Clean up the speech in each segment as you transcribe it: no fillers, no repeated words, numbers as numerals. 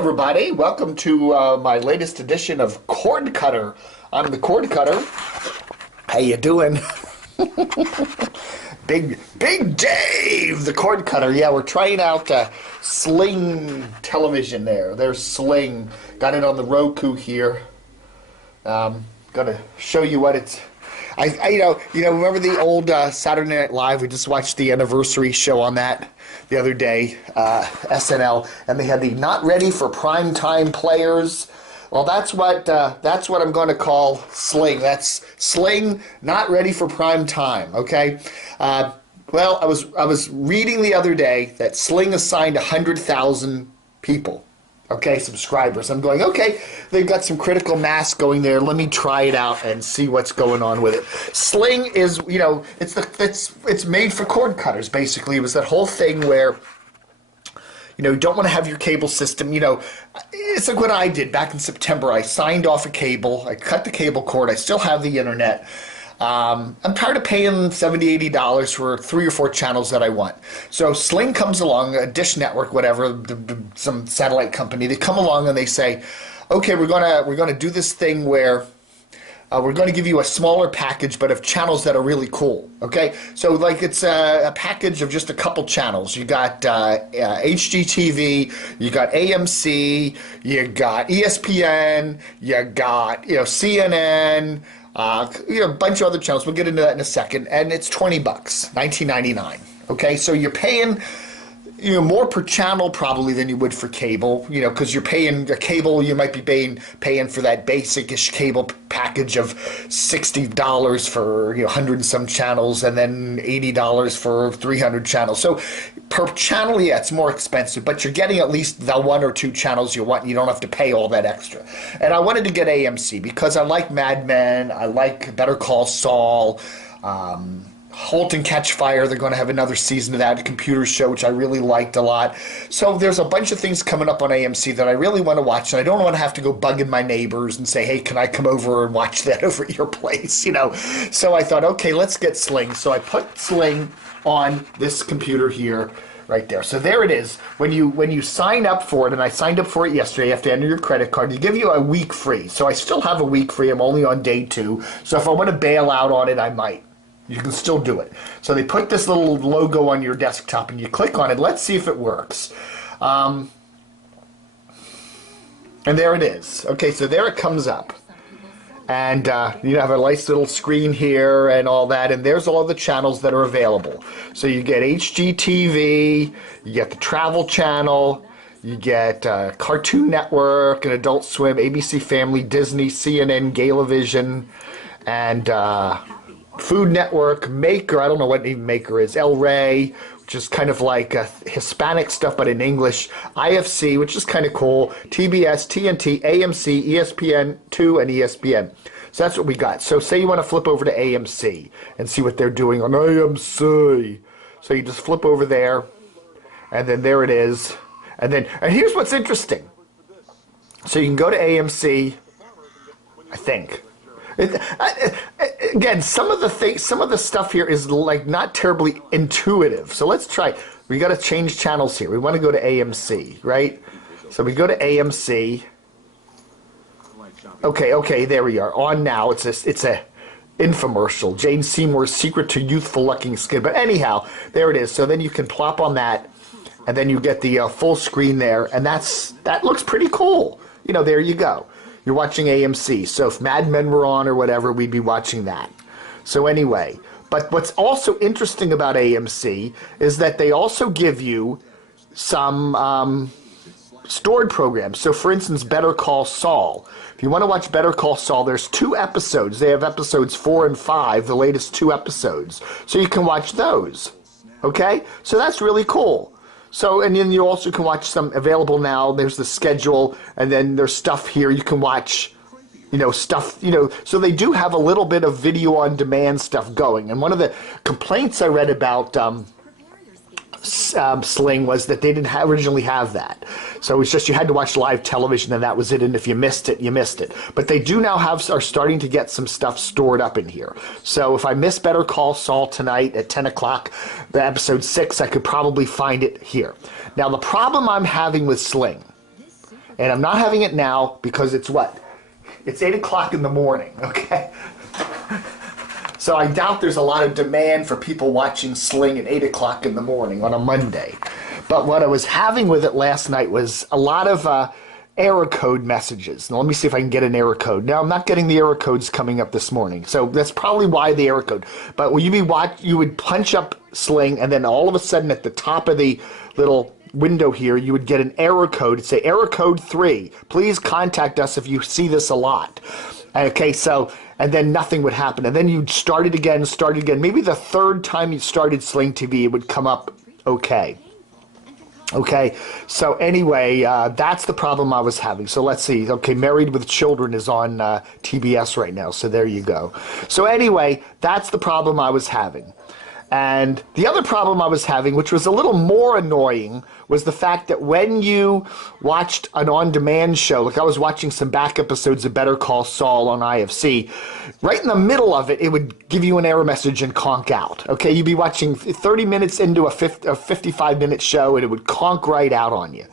everybody, welcome to my latest edition of Cord Cutter. I'm the Cord Cutter. How you doing? Big Dave, the Cord Cutter. Yeah, we're trying out Sling television there. There's Sling. Got it on the Roku here. Gonna show you what it's. You know, remember the old Saturday Night Live? We just watched the anniversary show on that the other day, SNL, and they had the not ready for prime time players. Well, that's what I'm going to call Sling. That's Sling, not ready for prime time. Okay. Well, I was reading the other day that Sling assigned 100,000 people. Okay, subscribers. I'm going, okay, they've got some critical mass going there. Let me try it out and see what's going on with it. Sling is, you know, it's made for cord cutters, basically. It was that whole thing where, you know, you don't want to have your cable system, you know, it's like what I did back in September. I signed off a cable, I cut the cable cord, I still have the internet. I'm tired of paying $70, $80 for 3 or 4 channels that I want. So Sling comes along, a Dish Network, whatever, some satellite company. They come along and they say, okay, we're gonna do this thing where we're going to give you a smaller package, but of channels that are really cool. Okay, so like it's a package of just a couple channels. You got HGTV, you got AMC, you got ESPN, you got CNN. You know, a bunch of other channels. We'll get into that in a second. And it's $20, $19.99. Okay, so you're paying, you know, more per channel probably than you would for cable. You know, because you're paying a cable, you might be paying for that basic-ish cable package of $60 for 100 and some channels, and then $80 for 300 channels. So per channel, yeah, it's more expensive, but you're getting at least the 1 or 2 channels you want, and you don't have to pay all that extra. And I wanted to get AMC because I like Mad Men, I like Better Call Saul, Halt and Catch Fire. They're going to have another season of that computer show, which I really liked a lot. So there's a bunch of things coming up on AMC that I really want to watch, and I don't want to have to go bugging my neighbors and say, hey, can I come over and watch that over at your place, you know? So I thought, okay, let's get Sling. So I put Sling on this computer here, right there. So there it is. When you sign up for it, and I signed up for it yesterday, you have to enter your credit card. They give you a week free. So I still have a week free. I'm only on day 2. So if I want to bail out on it, I might. You can still do it. So they put this little logo on your desktop, and you click on it. Let's see if it works. And there it is. Okay, so there it comes up. And you have a nice little screen here and all that, and there's all the channels that are available. So you get HGTV, you get the Travel Channel, you get Cartoon Network, and Adult Swim, ABC Family, Disney, CNN, Galavision, and Food Network, Maker, I don't know what even Maker is, El Rey, which is kind of like Hispanic stuff but in English, IFC, which is kind of cool, TBS, TNT, AMC, ESPN2, and ESPN. So that's what we got. So say you want to flip over to AMC and see what they're doing on AMC. So you just flip over there, and then there it is. And here's what's interesting. So you can go to AMC, I think. Again, some of the stuff here is like not terribly intuitive. So let's try. We got to change channels here. We want to go to AMC, right? So we go to AMC. Okay, there we are. On now. It's a infomercial. Jane Seymour's Secret to Youthful Looking Skin. But anyhow, there it is. So then you can plop on that, and then you get the full screen there, and that looks pretty cool. You know, there you go. You're watching AMC. So if Mad Men were on or whatever, we'd be watching that. So anyway, but what's also interesting about AMC is that they also give you some stored programs. So for instance, Better Call Saul. If you want to watch Better Call Saul, there's 2 episodes. They have episodes 4 and 5, the latest 2 episodes. So you can watch those. Okay? So that's really cool. So, and then you also can watch some available now. There's the schedule, and then there's stuff here. You can watch, you know, stuff, you know. So they do have a little bit of video on demand stuff going. And one of the complaints I read about Sling was that they didn't originally have that. So it's just you had to watch live television and that was it, and if you missed it, you missed it. But they do now are starting to get some stuff stored up in here. So if I miss Better Call Saul tonight at 10 o'clock, the episode 6, I could probably find it here. Now the problem I'm having with Sling And I'm not having it now because it's what? It's 8 o'clock in the morning, okay? So I doubt there's a lot of demand for people watching Sling at 8 o'clock in the morning on a Monday. But what I was having with it last night was a lot of error code messages. Now let me see if I can get an error code. Now I'm not getting the error codes coming up this morning, so that's probably why the error code. But when you would punch up Sling, and then all of a sudden at the top of the little window here, you would get an error code. It'd say error code 3. Please contact us if you see this a lot. Okay, so, and then nothing would happen. And then you'd start it again. Maybe the third time you started Sling TV, it would come up okay. Okay, so anyway, that's the problem I was having. So let's see. Okay, Married with Children is on TBS right now, so there you go. So anyway, that's the problem I was having. And the other problem I was having, which was a little more annoying, was the fact that when you watched an on-demand show, like I was watching some back episodes of Better Call Saul on IFC, right in the middle of it, it would give you an error message and conk out. Okay, you'd be watching 30 minutes into a 55-minute show, and it would conk right out on you.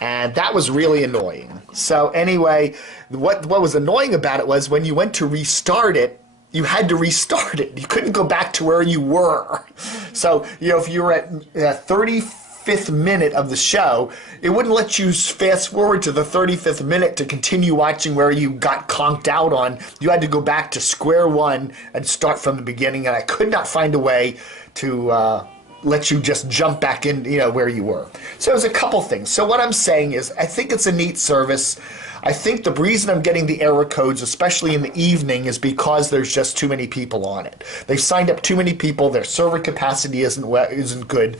And that was really annoying. So anyway, what was annoying about it was when you went to restart it, you had to restart it. You couldn't go back to where you were. So, you know, if you were at 35th minute of the show, it wouldn't let you fast forward to the 35th minute to continue watching where you got conked out on. You had to go back to square one and start from the beginning, and I could not find a way to let you just jump back in, you know, where you were. So there's a couple things. So what I'm saying is, I think it's a neat service. I think the reason I'm getting the error codes, especially in the evening, is because there's just too many people on it. They've signed up too many people, their server capacity isn't good,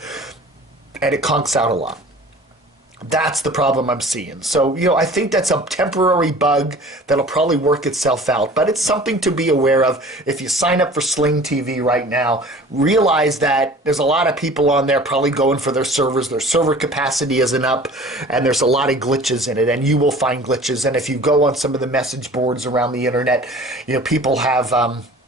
and it conks out a lot. That's the problem I'm seeing. So, you know, I think that's a temporary bug that'll probably work itself out, but it's something to be aware of. If you sign up for Sling TV right now, realize that there's a lot of people on there probably going for their servers. Their server capacity isn't up, and there's a lot of glitches in it, and you will find glitches. And if you go on some of the message boards around the internet, you know, people have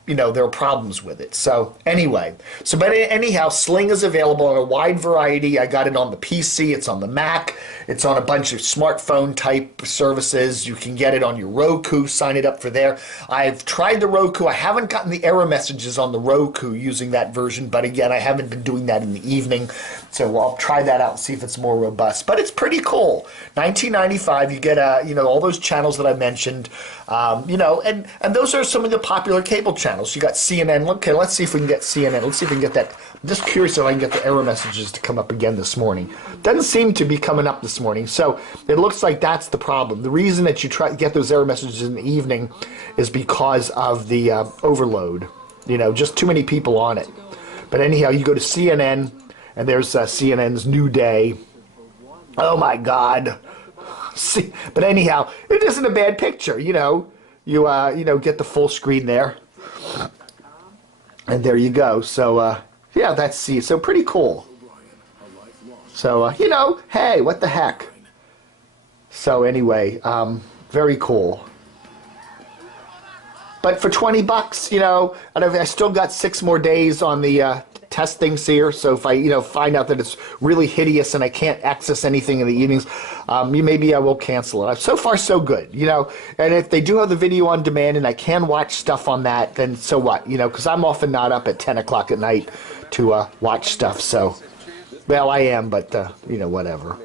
you know, there are problems with it. So anyway, but anyhow, Sling is available in a wide variety. I got it on the PC, it's on the Mac, it's on a bunch of smartphone type services. You can get it on your Roku, sign it up for there. I've tried the Roku. I haven't gotten the error messages on the Roku using that version, but again, I haven't been doing that in the evening. So I'll try that out and see if it's more robust. But it's pretty cool. $19.95, you get you know, all those channels that I mentioned. You know, and those are some of the popular cable channels. You got CNN. Okay, let's see if we can get CNN. Let's see if we can get that. I'm just curious if I can get the error messages to come up again this morning. Doesn't seem to be coming up this morning, so it looks like that's the problem. The reason that you try to get those error messages in the evening is because of the overload. You know, just too many people on it. But anyhow, you go to CNN, and there's CNN's New Day. Oh my God. See, but anyhow, it isn't a bad picture. You know, you know, get the full screen there. And there you go. So, yeah, that's so pretty cool. So, you know, hey, what the heck? So anyway, very cool. But for 20 bucks, you know, and I still got 6 more days on the test things here. So if I, you know, find out that it's really hideous and I can't access anything in the evenings, maybe I will cancel it. So far, so good, you know. And if they do have the video on demand and I can watch stuff on that, then so what, you know, because I'm often not up at 10 o'clock at night to watch stuff. So, well, I am, but, you know, whatever.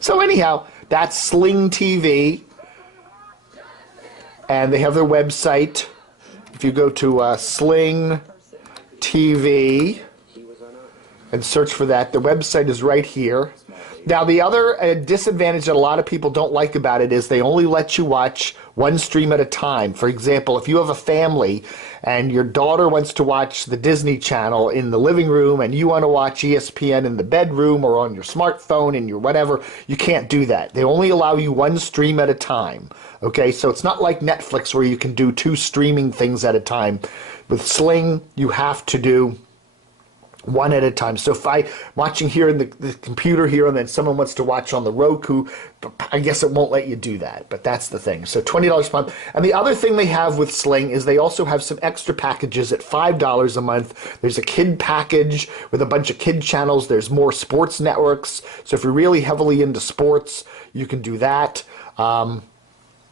So anyhow, that's Sling TV. And they have their website. If you go to Sling TV and search for that, the website is right here. Now, the other disadvantage that a lot of people don't like about it is they only let you watch one stream at a time. For example, if you have a family and your daughter wants to watch the Disney Channel in the living room and you want to watch ESPN in the bedroom or on your smartphone and your whatever, you can't do that. They only allow you one stream at a time. Okay, so it's not like Netflix where you can do 2 streaming things at a time. With Sling, you have to do one at a time. So if I'm watching here in the computer here and then someone wants to watch on the Roku, I guess it won't let you do that, but that's the thing. So $20 a month. And the other thing they have with Sling is they also have some extra packages at $5 a month. There's a kid package with a bunch of kid channels. There's more sports networks. So if you're really heavily into sports, you can do that.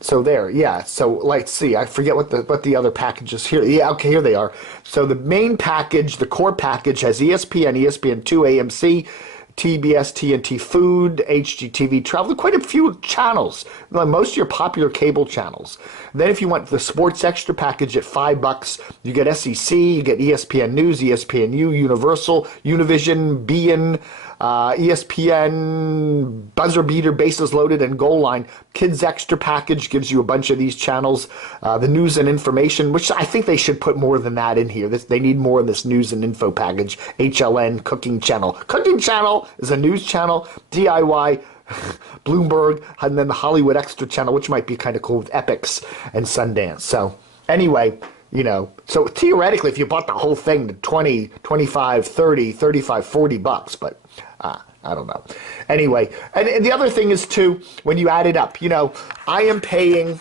So there, yeah. So let's see. I forget what the other packages here. Yeah, okay, here they are. So the main package, the core package, has ESPN, ESPN2, AMC, TBS, TNT Food, HGTV Travel, quite a few channels. Most of your popular cable channels. Then if you want the sports extra package at $5, you get SEC, you get ESPN News, ESPNU, Universal, Univision, beIN, ESPN, Buzzer Beater, Bases Loaded, and Goal Line. Kids Extra Package gives you a bunch of these channels. The News and Information, which I think they should put more than that in here. They need more in this News and Info package. HLN, Cooking Channel. Cooking Channel is a news channel. DIY, Bloomberg, and then the Hollywood Extra Channel, which might be kind of cool with Epix and Sundance. So anyway, you know, so theoretically, if you bought the whole thing, to 20, 25, 30, 35, 40 bucks, but I don't know. Anyway, and the other thing is, too, when you add it up, you know, I am paying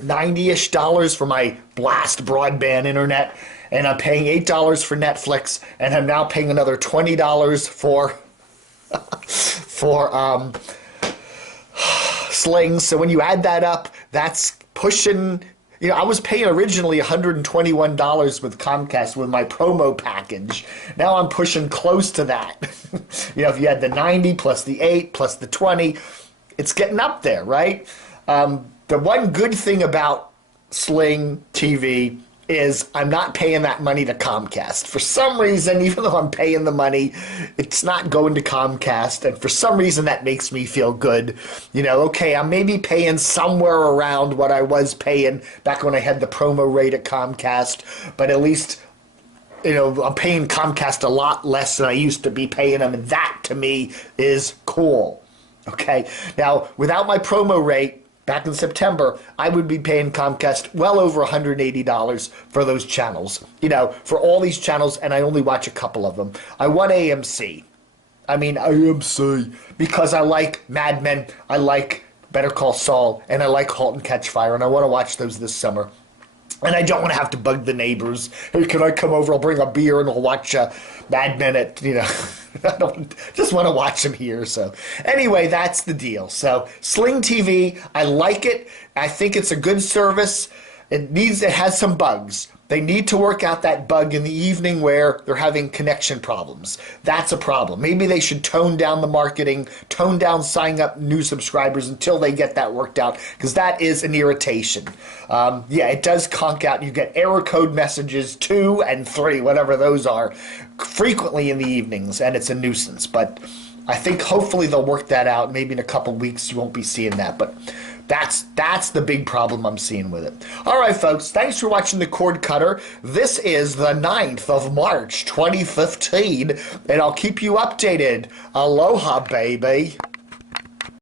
$90-ish for my blast broadband internet, and I'm paying $8 for Netflix, and I'm now paying another $20 for Sling. So when you add that up, that's pushing... You know, I was paying originally $121 with Comcast with my promo package. Now I'm pushing close to that. You know, if you had the 90 plus the 8 plus the 20, it's getting up there, right? The one good thing about Sling TV is I'm not paying that money to Comcast. For some reason, even though I'm paying the money, it's not going to Comcast, and for some reason that makes me feel good. You know, okay, I'm maybe paying somewhere around what I was paying back when I had the promo rate at Comcast, but at least, you know, I'm paying Comcast a lot less than I used to be paying them, and that, to me, is cool. Okay, now, without my promo rate, back in September, I would be paying Comcast well over $180 for those channels. You know, for all these channels, and I only watch a couple of them. I want AMC. I mean, AMC. Because I like Mad Men, I like Better Call Saul, and I like Halt and Catch Fire, and I want to watch those this summer. And I don't want to have to bug the neighbors. Hey, can I come over? I'll bring a beer and we'll watch Mad Men at, you know, I don't just want to watch them here. So anyway, that's the deal. So Sling TV, I like it. I think it's a good service. It has some bugs. They need to work out that bug in the evening where they're having connection problems. That's a problem. Maybe they should tone down the marketing, tone down signing up new subscribers until they get that worked out, because that is an irritation. Yeah, it does conk out. You get error code messages 2 and 3, whatever those are, frequently in the evenings, and it's a nuisance. But I think hopefully they'll work that out. Maybe in a couple weeks you won't be seeing that. But that's the big problem I'm seeing with it. All right, folks, thanks for watching the Cord Cutter. This is the 9th of March, 2015, and I'll keep you updated. Aloha, baby.